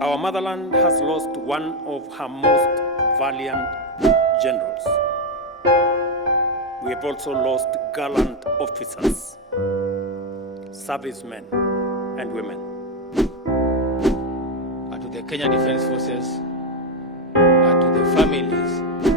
Our motherland has lost one of her most valiant generals. We have also lost gallant officers, servicemen and women. To the Kenya Defence Forces, and to the families